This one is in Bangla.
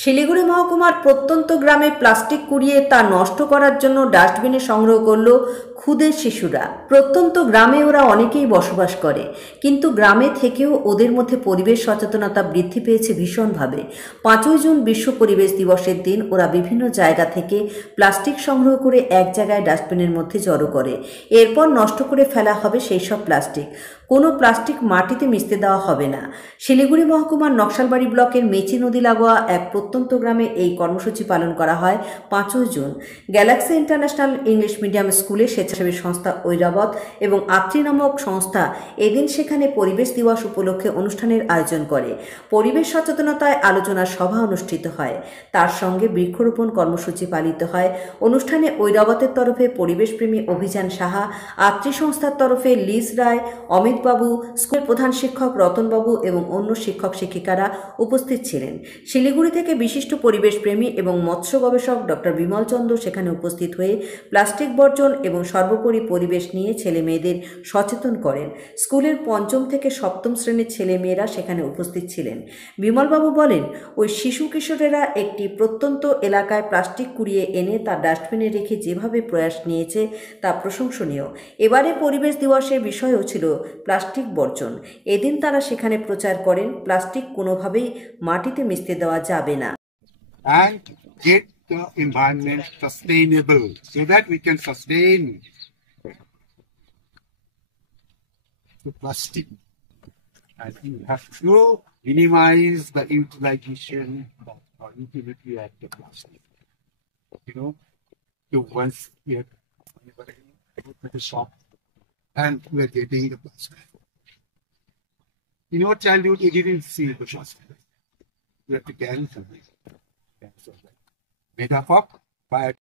শিলিগুড়ি মহকুমার প্রত্যন্ত গ্রামে প্লাস্টিক কুড়িয়ে তা নষ্ট করার জন্য ডাস্টবিনে সংগ্রহ করল ক্ষুদে শিশুরা। প্রত্যন্ত গ্রামে ওরা অনেকেই বসবাস করে, কিন্তু গ্রামে থেকেও ওদের মধ্যে পরিবেশ সচেতনতা বৃদ্ধি পেয়েছে ভীষণভাবে। 5ই জুন বিশ্ব পরিবেশ দিবসের দিন ওরা বিভিন্ন জায়গা থেকে প্লাস্টিক সংগ্রহ করে এক জায়গায় ডাস্টবিনের মধ্যে জড়ো করে। এরপর নষ্ট করে ফেলা হবে সেই সব প্লাস্টিক। কোনো প্লাস্টিক মাটিতে মিশতে দেওয়া হবে না। শিলিগুড়ি মহকুমার নকশালবাড়ি ব্লকের মেচি নদী লাগোয়া এক প্রত্যন্ত গ্রামে এই কর্মসূচি পালন করা হয় 5ই June. Galaxy International English medium স্কুলে স্বেচ্ছাসেবী সংস্থা ঐরাবত এবং আত্রি নামক সংস্থা এদিন সেখানে পরিবেশ দিবস উপলক্ষে অনুষ্ঠানের আয়োজন করে। পরিবেশ সচেতনতায় আলোচনা সভা অনুষ্ঠিত হয়, তার সঙ্গে বৃক্ষরোপণ কর্মসূচি পালিত হয়। অনুষ্ঠানে ঐরাবতের তরফে পরিবেশপ্রেমী অভিযান সাহা, আত্রি সংস্থার তরফে লিজ রায়, অমিত বাবু, স্কুল প্রধান শিক্ষক রতনবাবু এবং অন্য শিক্ষক শিক্ষিকারা উপস্থিত ছিলেন। শিলিগুড়ি থেকে বিশিষ্ট পরিবেশপ্রেমী এবং মৎস্য গবেষক ডক্টর বিমল চন্দ্র সেখানে উপস্থিত হয়ে প্লাস্টিক বর্জন এবং সর্বোপরি পরিবেশ নিয়ে ছেলে মেয়েদের সচেতন করেন। স্কুলের 5ম থেকে 7ম শ্রেণীর ছেলে মেয়েরা সেখানে উপস্থিত ছিলেন। বিমলবাবু বলেন, ওই শিশু কিশোরেরা একটি প্রত্যন্ত এলাকায় প্লাস্টিক কুড়িয়ে এনে তা ডাস্টবিনে রেখে যেভাবে প্রয়াস নিয়েছে তা প্রশংসনীয়। এবারে পরিবেশ দিবসের বিষয়ও ছিল প্লাস্টিক বর্জন। এদিন তারা সেখানে প্রচার করেন প্লাস্টিক কোনোভাবেই মাটিতে মিশতে দেওয়া যাবে না। And get the environment sustainable so that we can sustain the plastic. And you have to minimize the utilization or utility of the plastic. So once we have go to the shop and we are getting the plastic. In our childhood, we didn't see the plastic. We have to carry something. Made up of